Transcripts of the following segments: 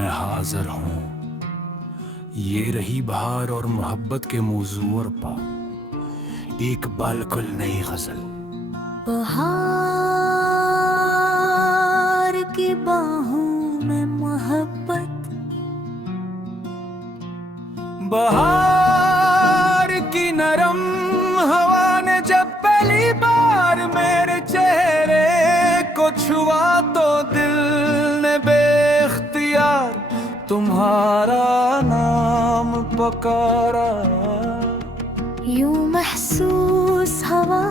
मैं हाजिर हूँ। ये रही बहार और मोहब्बत के मौजू और पा एक बिल्कुल नई गजल। बहार की बाहों में मोहब्बत, बहार की नरम हवा ने जब पहली बार मेरे चेहरे को छुआ तो दिल ने बेख्तियार तुम्हारा नाम पुकारा। यूं महसूस हवा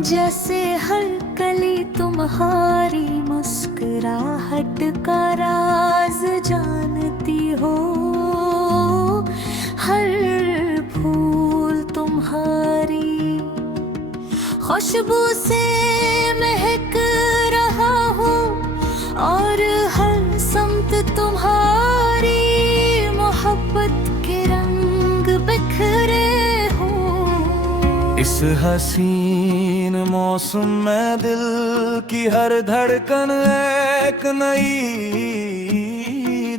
जैसे हर कली तुम्हारी मुस्कुराहट का राज जानती हो। हर फूल तुम्हारी खुशबू से महक रहा हूँ और हर समत तुम्हारी मोहब्बत के रंग बिखरे हों। इस हसीन मौसम में दिल की हर धड़कन एक नई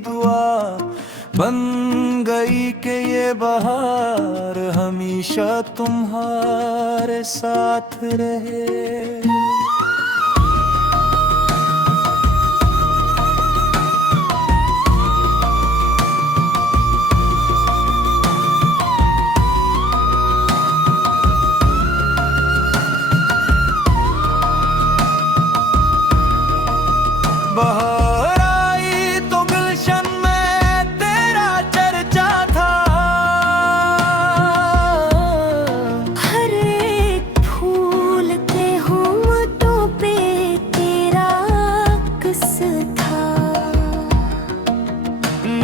दुआ बन गई कि ये बहार हमेशा तुम्हारे साथ रहे। बहार आई तो गुलशन में तेरा चर्चा था। हर एक फूल के होंठों पे तेरा अक्स था।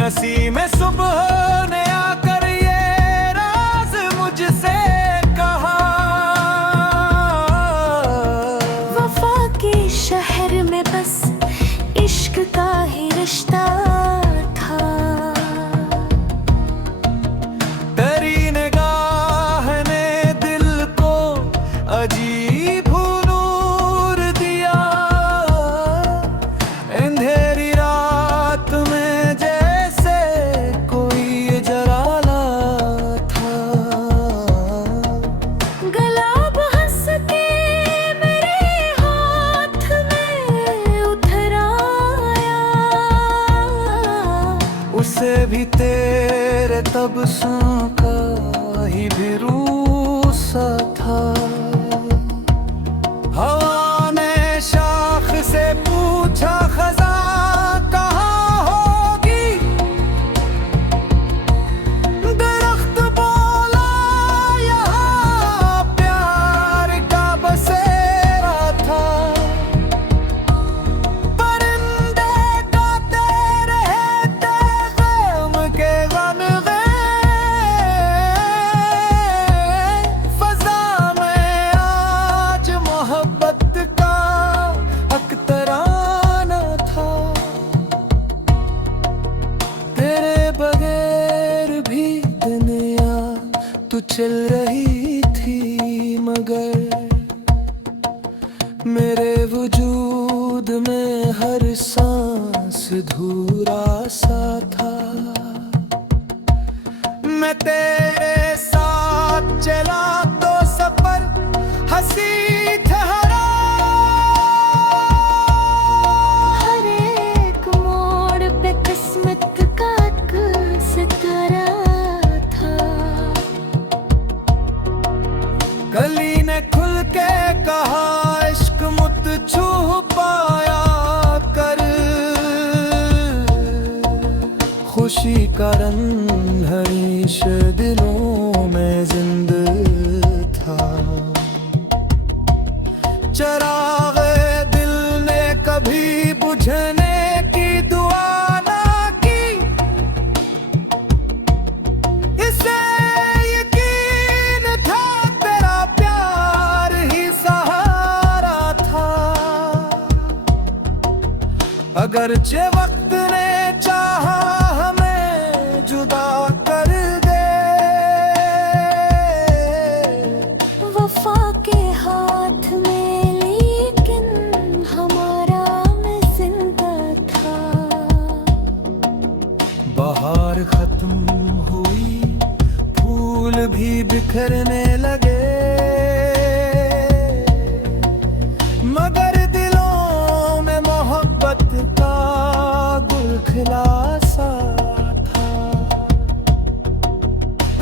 नसीम सुबह ने आकर ये राज मुझसे कहा। वफा के शहर में बस इश्क का ही रिश्ता था। तेरी निगाह ने दिल को अजीब नूर दिया। अंधेरी रात में जैसे कोई जलाला था। गुलाब हंस के मेरे हाथ में उतर आया। उसे भी तेरे तबस्सुम का ही भरोसा था। हवा ने शाख से पूछा खजा कहाँ होगी। दरख्त बोला यहाँ प्यार का बसेरा था। परिंदे गाते रहे गम के गनगे। फजा में आज मोहब्बत का अख्तराना था। तेरे बगैर भी दुनिया तू चल रही थी मगर मेरे वजूद में हर सांस धूरा सा था। मैं तेरे साथ चला तो सफर हंसी ठहरा। हर एक मोड़ पे किस्मत का एक सितारा था। कली ने खुल के कहा इश्क मुत छू पाया कर। खुशी का रंग हमेशा दिलों में जिंदा था। चराग़े दिल ने कभी बुझने की दुआ ना की। इसे यकीन था तेरा प्यार ही सहारा था। अगरचे वक्त ने चाहा हमें जुदा कर दे। वफा के हाथ में लेकिन हमारा मैं जिंदा था। बिखरने लगे, मगर दिलों में मोहब्बत का गुल खिला सा था।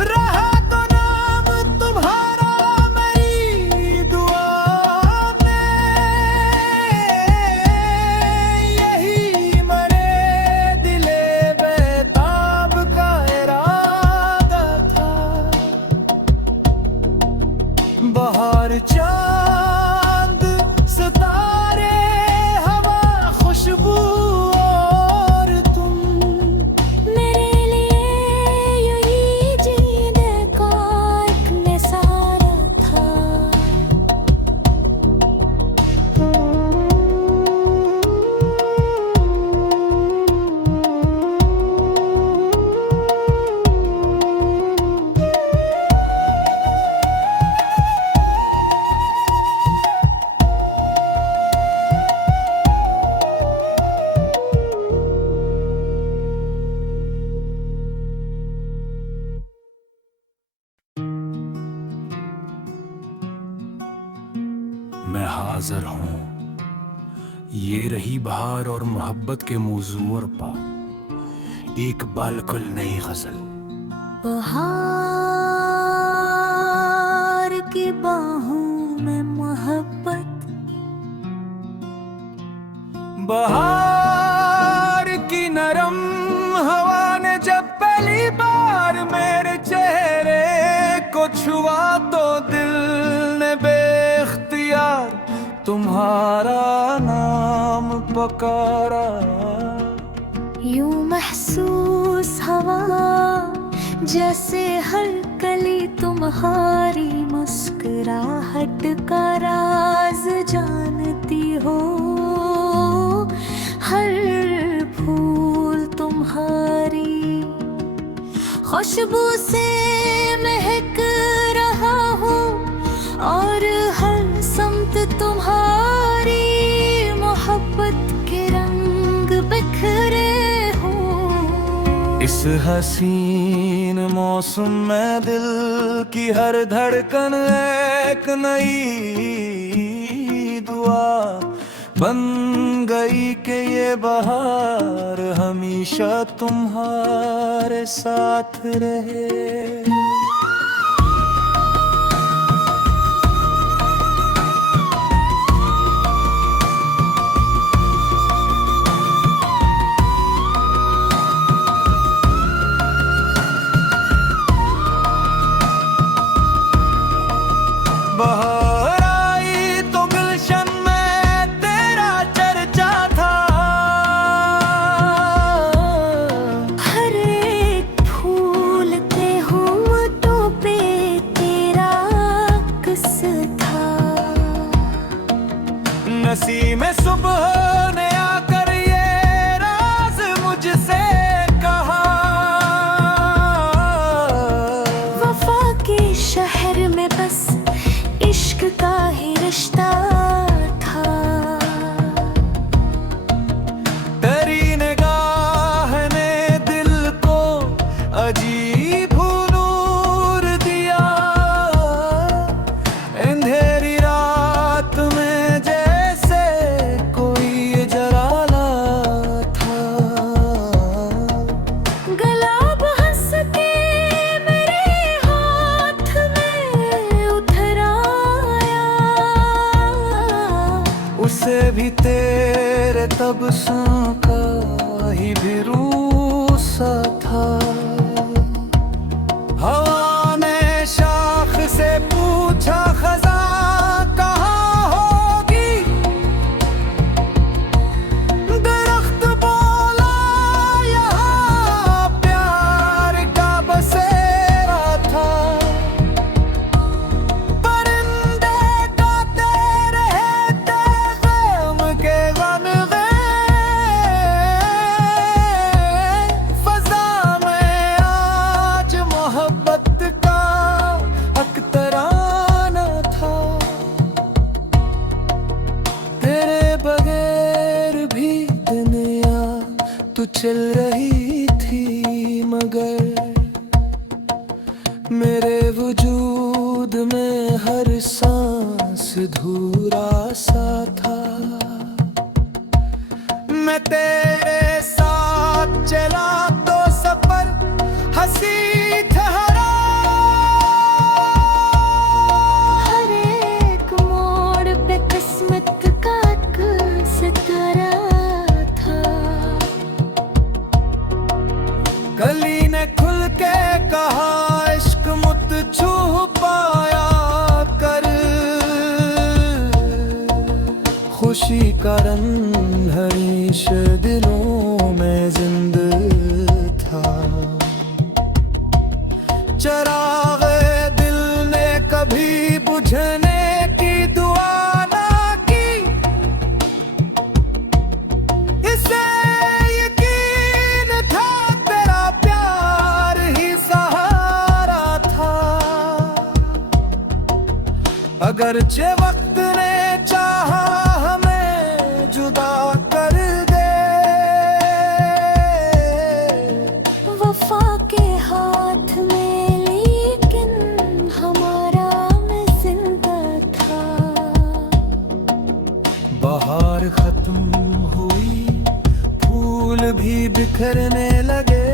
रहा तो नाम तुम्हारा मेरी दुआ में, यही मरे दिले बेताब का इरादा था। बाहर चांद सितारे हवा खुशबू और तुम, मेरे लिए यही जीने का एक नज़ारा था। मैं हाजिर हूँ, ये रही बहार और मोहब्बत के मौजूर पा, एक बिल्कुल नई गजल। बहार की बाहों में मोहब्बत, बहार की नरम हवा ने जब पहली बार मेरे चेहरे को छुआ, तो दिल ने बेख्तियार तुम्हारा नाम पुकारा। यूं महसूस हवा जैसे हर कली तुम्हारी मुस्कुराहट का राज जानती हो, हर फूल तुम्हारी खुशबू से महक रहा हूँ, और हर समत तुम्हारी मोहब्बत के रंग बिखरे हों। इस हसीन मौसम में दिल की हर धड़कन एक नई दुआ बन गई कि ये बहार हमेशा तुम्हारे साथ रहे। बहार आई तो गुलशन में तेरा चर्चा था, हर एक फूल के होठों पे तेरा किस था। नसीम सुबह ने आकर ये राज मुझसे कहा, वफा के शहर में बस इश्क का ही रिश्ता था। तेरी निगाह ने दिल को अजीब नूर दिया, अंधेरी रात में जैसे कोई जलाला था। गुलाब हंस के मेरे हाथ में उतर आया, उसे भी तेरे तबस्सुम का ही भरोसा था। हवा ने शाख से पूछा खज़ां कहाँ होगी, दरख्त बोला यहाँ प्यार का बसेरा था। परिंदे गाते रहे गम के गनगे, फज़ा में आज मोहब्बत का अख्तराना था। तेरे बगैर भी दुनिया तू चल रही थी, मगर मेरे वजूद सांस धूरा सा था। मैं तेरे साथ चला तो सफर हंसी ठहरा। हर एक मोड़ पे किस्मत का एक सितारा था। कली ने खुल के कहा इश्क मुत छू पाया कर। खुशी का रंग हरीश दिलों में जिंद था। चराग दिल ने कभी बुझने की दुआ ना की। इसे यकीन था तेरा प्यार ही सहारा था। अगरचे वक्त ने चाहा हमें जुदा कर दे। वफा के हाथ में लेकिन हमारा मैं जिंदा था। बहार खत्म हुई फूल भी बिखरने लगे।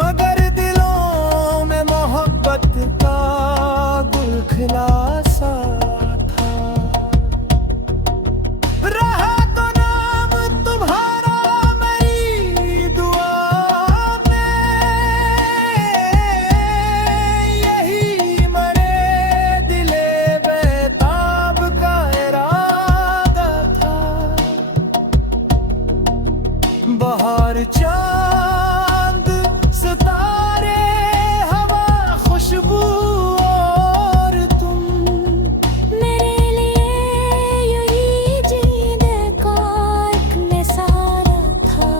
मगर दिलों में मोहब्बत का गुल खिला सा था। रहा तो नाम तुम्हारा मेरी दुआ में। यही मरे दिले बेताब का इरादा था। बहार चांद सितारे हवा खुशबू और तुम। मेरे लिए यूं ही जीने का एक नज़ारा था।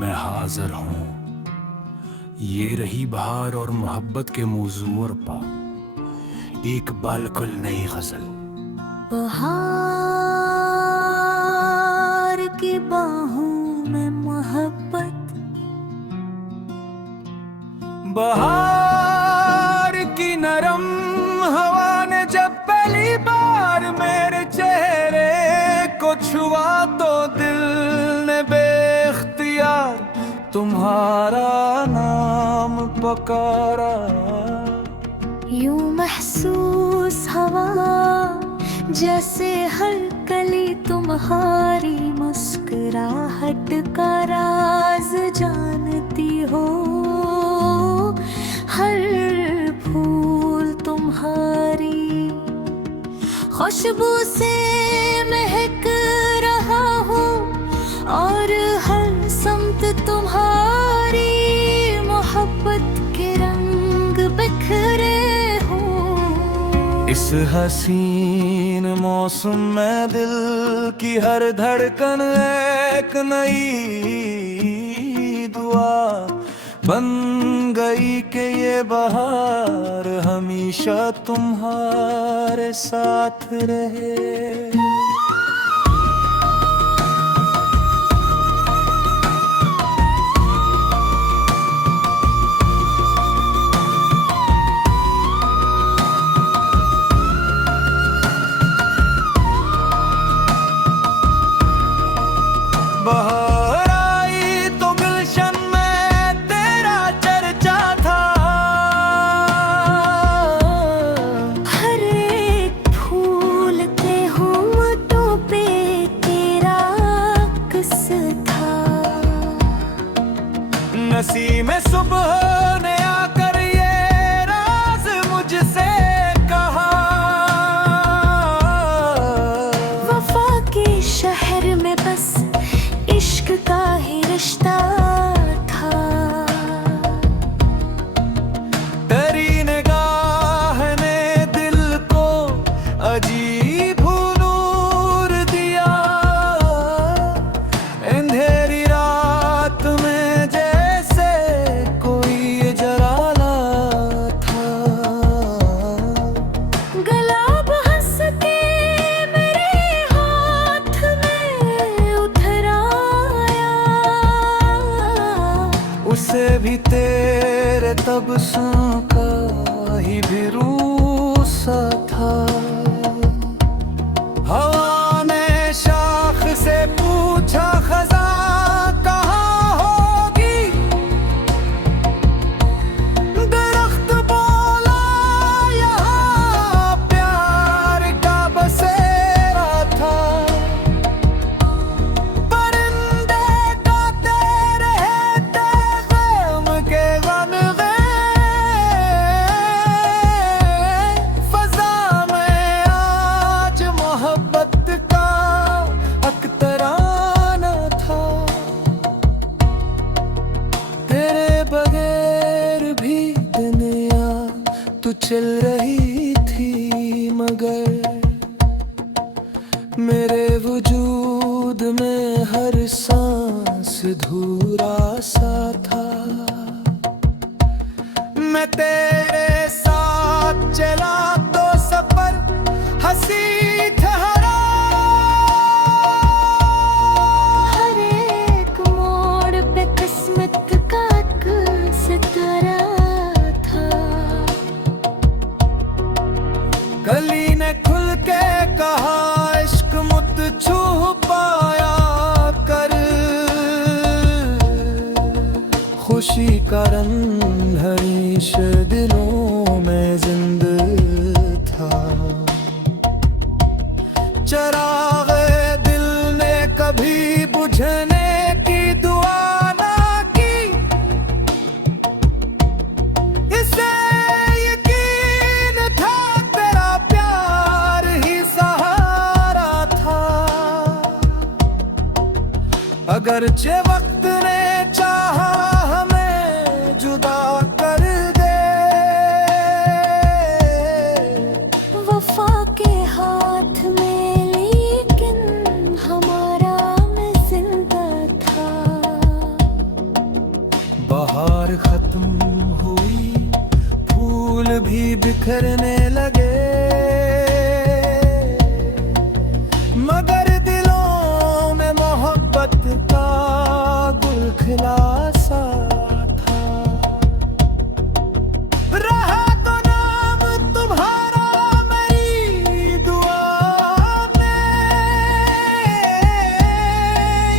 मैं हाजिर हूँ ये रही बहार और मोहब्बत के मौजूर पा। एक बिल्कुल नई गजल। बहार की बाहों में मोहब्बत। बहार की नरम हवा ने जब पहली बार मेरे चेहरे को छुआ तो दिल ने बेख्तियार तुम्हारा नाम पुकारा। यूं महसूस हवा जैसे हर कली तुम्हारी मुस्कुराहट का राज जानती हो। हर फूल तुम्हारी खुशबू से महक रहा हो और हर समत तुम्हारी मोहब्बत के रंग बिखरे हो। इस हसीन मौसम में दिल की हर धड़कन एक नई दुआ बन गई कि ये बहार हमेशा तुम्हारे साथ रहे। बहार आई तो गुलशन में तेरा चर्चा था। हर एक फूल के होंठों तबसों का ही भी रूसा था। हवा ने शाख से पूछा खज़ां कहाँ होगी, दरख्त बोला यहाँ प्यार का बसेरा था। परिंदे गाते रहे थे गम के गनगे, फज़ा में आज मोहब्बत का अख्तराना था। तेरे बगैर भी दुनिया तू चल रही थी, मगर मेरे वजूद में हर सांस धूरा सा था। मैं तेरे साथ चला तो सफर हंसी ठहरा, हर एक मोड़ पे किस्मत का एक सितारा था। कली ने खुल के कहा इश्क मुझ छू पाया कर, खुशी का रंग हमेशा दिलों में जिंदा था। चराग़े दिल ने कभी बुझने की दुआ ना की, इसे यकीन था तेरा प्यार ही सहारा था। अगरचे वक्त ने चाहा हमें जुदा कर दे, वफा के हाथ में लेकिन हमारा मैं जिंदा था। बहार खत्म हुई, फूल भी बिखरने लगे, मगर दिलों में मोहब्बत का गुल खिला सा था। रहा तो नाम तुम्हारा मेरी दुआ में,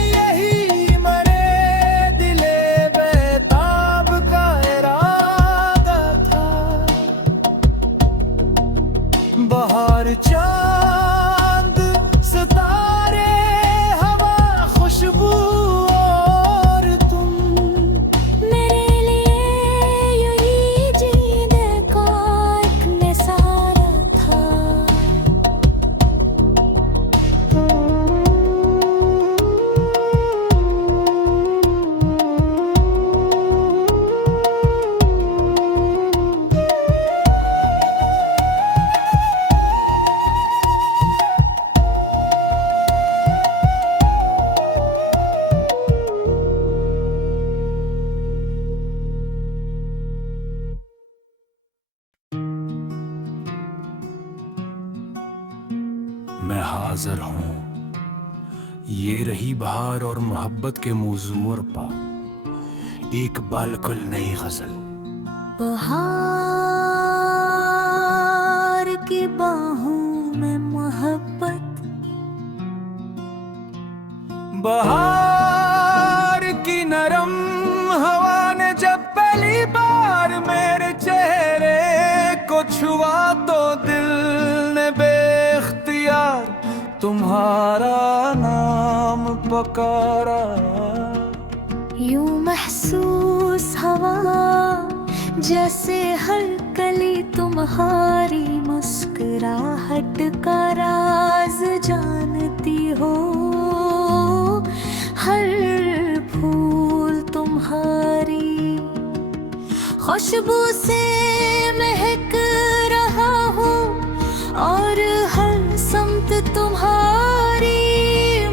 यही मरे दिले बेताब का इरादा था। बहार चांद सितारे हवा खुशबू और तुम, मेरे लिए यही जीने का एक नज़ारा था। मैं हाजिर हूँ, ये रही बहार और मोहब्बत के मौजू और पा, एक बालकुल नई गजल। बहार की बाहों में मोहब्बत, बहार की नरम हवा ने जब पहली बार मेरे चेहरे को छुआ तो दिल ने बेख्तियार तुम्हारा नाम पुकारा। यूं महसूस हवा जैसे हर कली तुम्हारी मुस्कुराहट का राज जानती हो, हर फूल तुम्हारी खुशबू से महक रहा हूँ, और हर समत तुम्हारी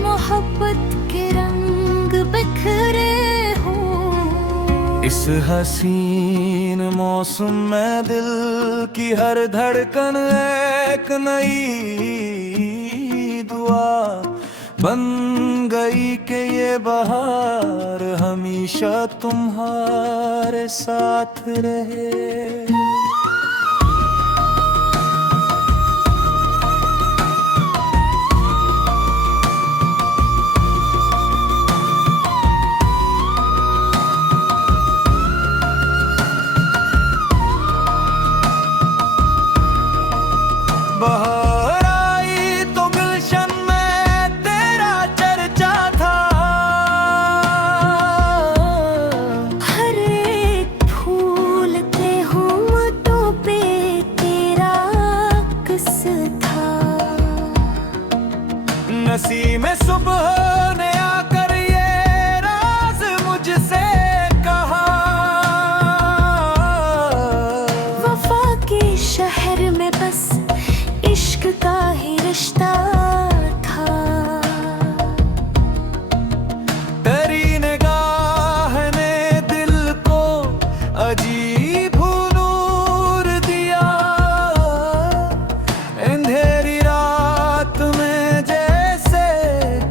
मोहब्बत के रंग बिखरे हों। इस हसीन मौसम में दिल की हर धड़कन एक नई दुआ बन गई कि ये बहार हमेशा तुम्हारे साथ रहे। बहार आई तो गुलशन में तेरा चर्चा था। हर एक फूल के होंठों पे तेरा किस था। नसीम सुबह ने आकर ये राज मुझसे कहा। वफा के शहर में बस इश्क का ही रिश्ता था। तेरी निगाह ने दिल को अजीब नूर दिया। अंधेरी रात में जैसे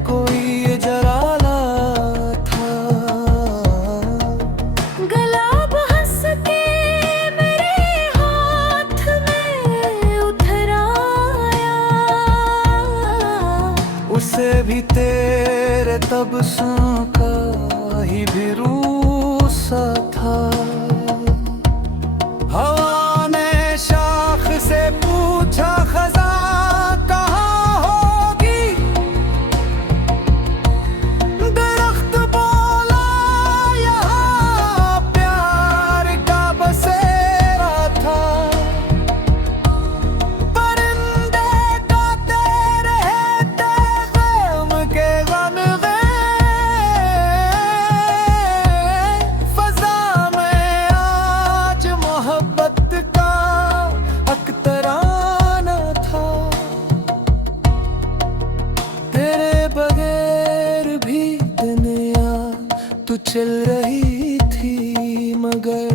कोई जराला था। गुलाब हंस के मेरे हाथ में उतर आया। उसे भी तेरे तबस्सुम का ही भी रूसा था। हवा ने शाख से पूछा खज़ां कहाँ होगी। दरख्त बोला यहाँ प्यार का बसेरा था। परिंदे गाते रहे गम के गनगे। फज़ा में आज मोहब्बत का अख्तराना था। तेरे बगैर भी दुनिया तू चल रही थी, मगर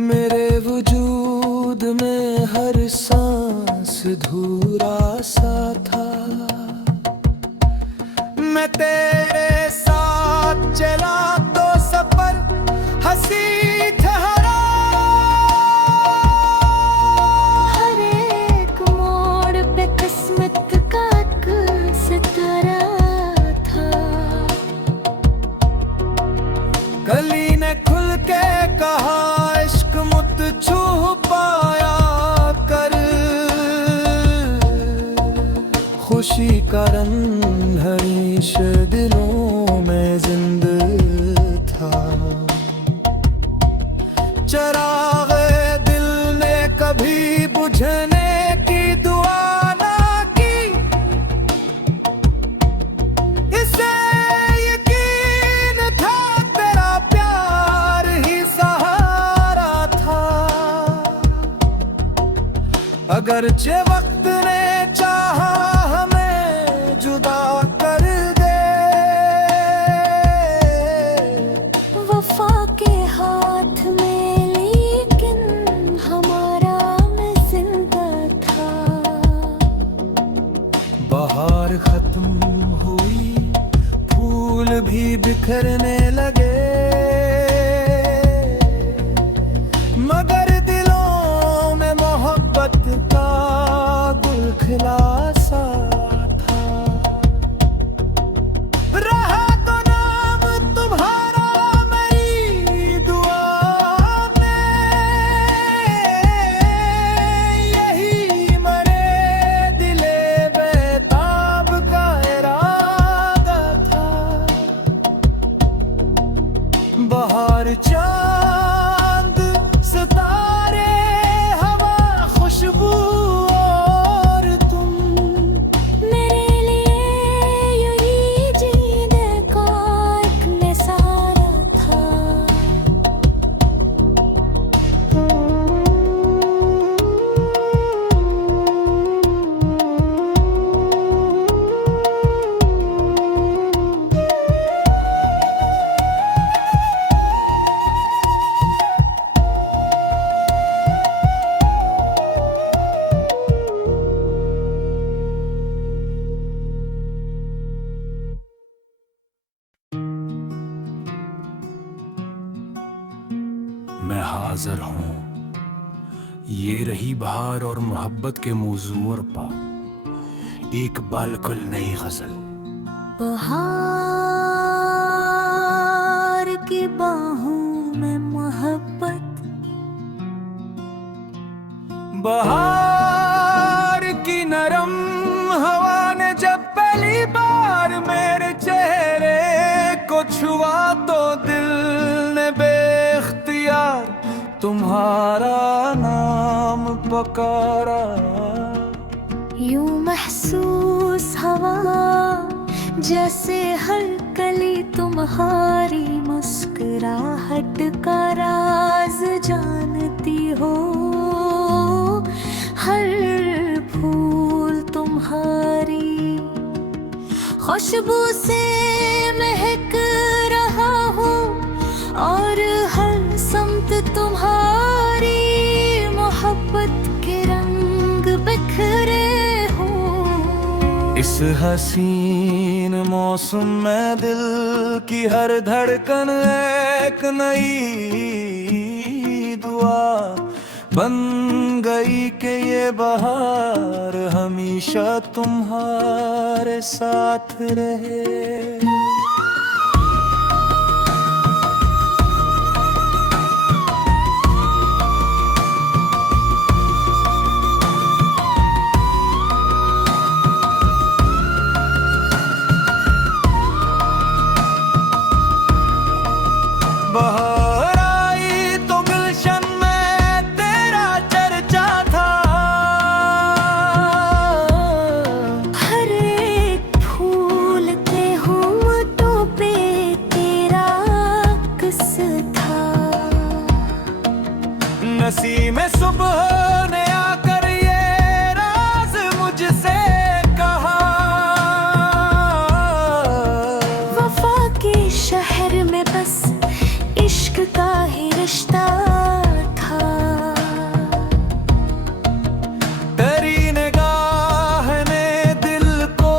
मेरे वजूद में हर सांस धूरा सा था। मैं तेरे साथ चला तो सफर हंसी ठहरा। हर एक मोड़ पे किस्मत का एक सितारा था। कली ने खुल के कहा इश्क मुत छू पाया कर। खुशी का रंग हमेशा दिलों में जिंदा था। चराग़े दिल ने कभी बुझने की दुआ ना की। इसे यकीन था तेरा प्यार ही सहारा था। अगरचे वक्त ने चाहा हमें जुदा कर दे। वफा के हाथ में लेकिन हमारा मैं जिंदा था। बहार खत्म हुई, फूल भी बिखरने लगे। मगर दिलों में मोहब्बत का गुल खिला सा था। रहा तो नाम तुम्हारा मेरी दुआ में। यही मरे दिले बेताब का इरादा था। बहार चांद सितारे हवा खुशबू और तुम हाजिर हूँ। ये रही बहार और मोहब्बत के मौजू और पा एक बालकुल नई गजल। बहार की बाहों में मोहब्बत, बहार की नरम हवा ने जब पहली बार मेरे चेहरे को छुआ तो दिल ने बेख्तियार तुम्हारा नाम पुकारा। यूं महसूस हवा जैसे हर कली तुम्हारी मुस्कुराहट का राज जानती हो। हर फूल तुम्हारी खुशबू से महक रहा हूँ और हर समत तुम्हारी मोहब्बत के रंग बिखरे हों। इस हसीन मौसम में दिल की हर धड़कन एक नई दुआ बन गई कि ये बहार हमेशा तुम्हारे साथ रहे। बहार आई तो गुलशन में तेरा चर्चा था। हर एक फूल के होंठों पे तेरा अक्स था। नसीम सुबह ने आकर ये राज मुझसे कहा। वफा के शहर में बस इश्क का ही रिश्ता था। तेरी निगाह ने दिल को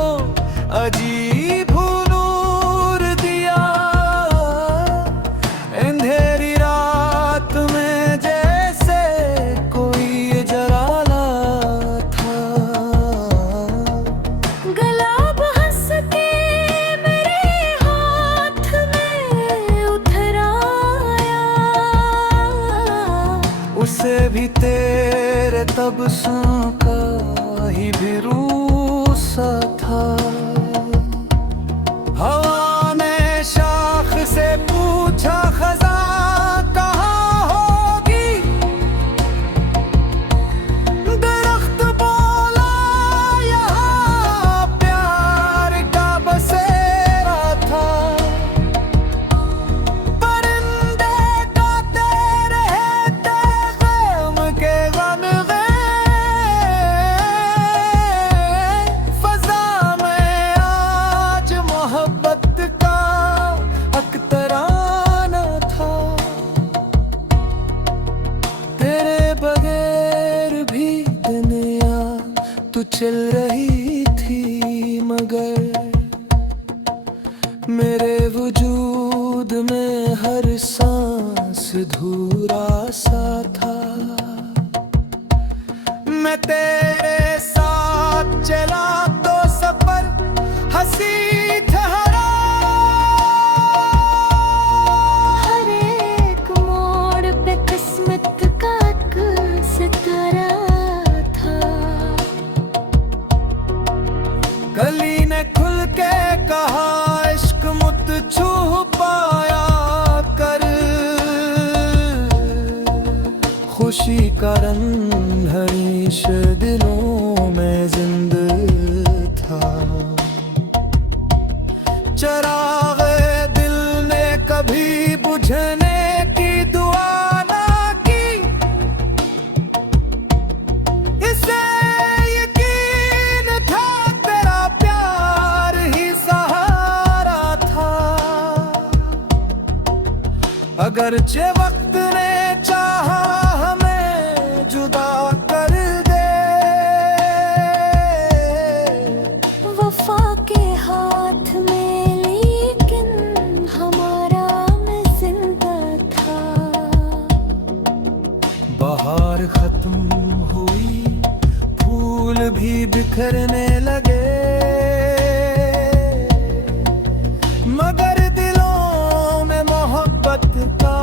अजीब नूर दिया। अंधेरी रात में जैसे कोई जराला था। गुलाब हंस के मेरे हाथ में उतर आया। उसे भी तेरे तबस्सुम का ही भरोसा था। हवा ने शाख से पूछा खज़ां कहाँ होगी। दरख्त बोला यहाँ प्यार का बसेरा था। परिंदे गाते रहे गम के गनगे। फज़ा में आज मोहब्बत का अख्तराना था। तेरे बगैर भी दुनिया तू चल रही थी मगर मेरे वजूद में हर सांस धूरा सा था। मैं तेरे साथ चला तो सफर हंसी ठहरा। हर एक मोड़ पे किस्मत का एक सितारा था। कली ने खुल के कहा इश्क मुत छू पाया कर। खुशी का रंग हमेशा दिलों में जिंदा था। चिराग दिल ने कभी बुझने की दुआ ना की। इसे यकीन था तेरा प्यार ही सहारा था। अगरचे वक्त ने चाहा हमें जुदा कर दे। वफा के हाथ में लेकिन हमारा मैं जिंदा था। भी बिखरने लगे, मगर दिलों में मोहब्बत का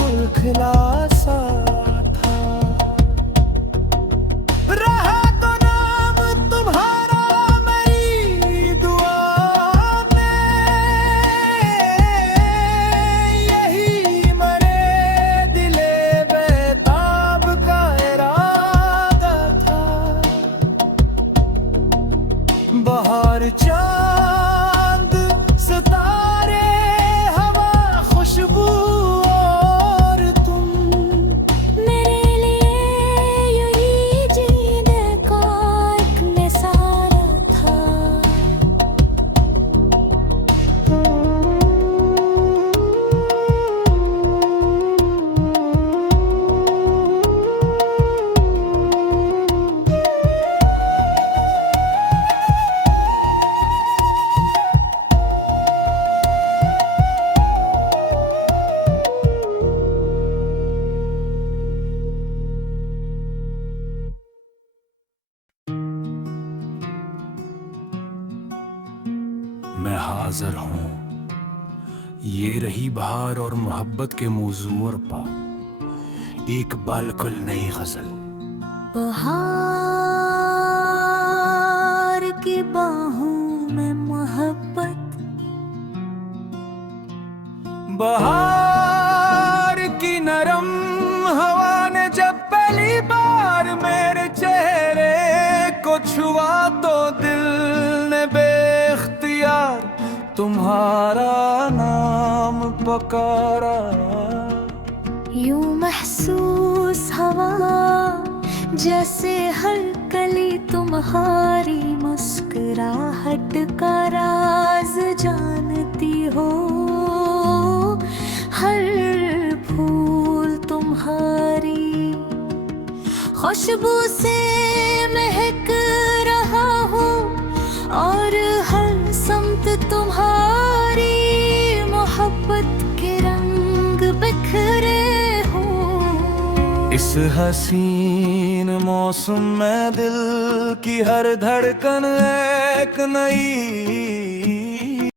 गुल खिला सा था। रहा तो नाम तुम्हारा मेरी दुआ में, यही मरे दिले बेताब का इरादा था। बाहर चांद सितारे हवा खुशबू और तुम, मेरे लिए यही जीने का एक नज़ारा था। मैं हाजिर हूँ, ये रही बहार और मोहब्बत के मौजूर पा, एक बालकुल नई गजल। बहार की बाहों में मोहब्बत, बहार की नरम हवा ने जब पहली बार मेरे चेहरे को छुआ, तो दिल ने बेख्तियार तुम्हारा नाम पुकारा। यूं महसूस हवा जैसे हर कली तुम्हारी मुस्कुराहट का राज जानती हो, हर फूल तुम्हारी खुशबू से महक रहा हो, और हर समत तुम्हारी मोहब्बत के रंग बिखरे हो। इस हसीन मौसम में दिल की हर धड़कन एक नई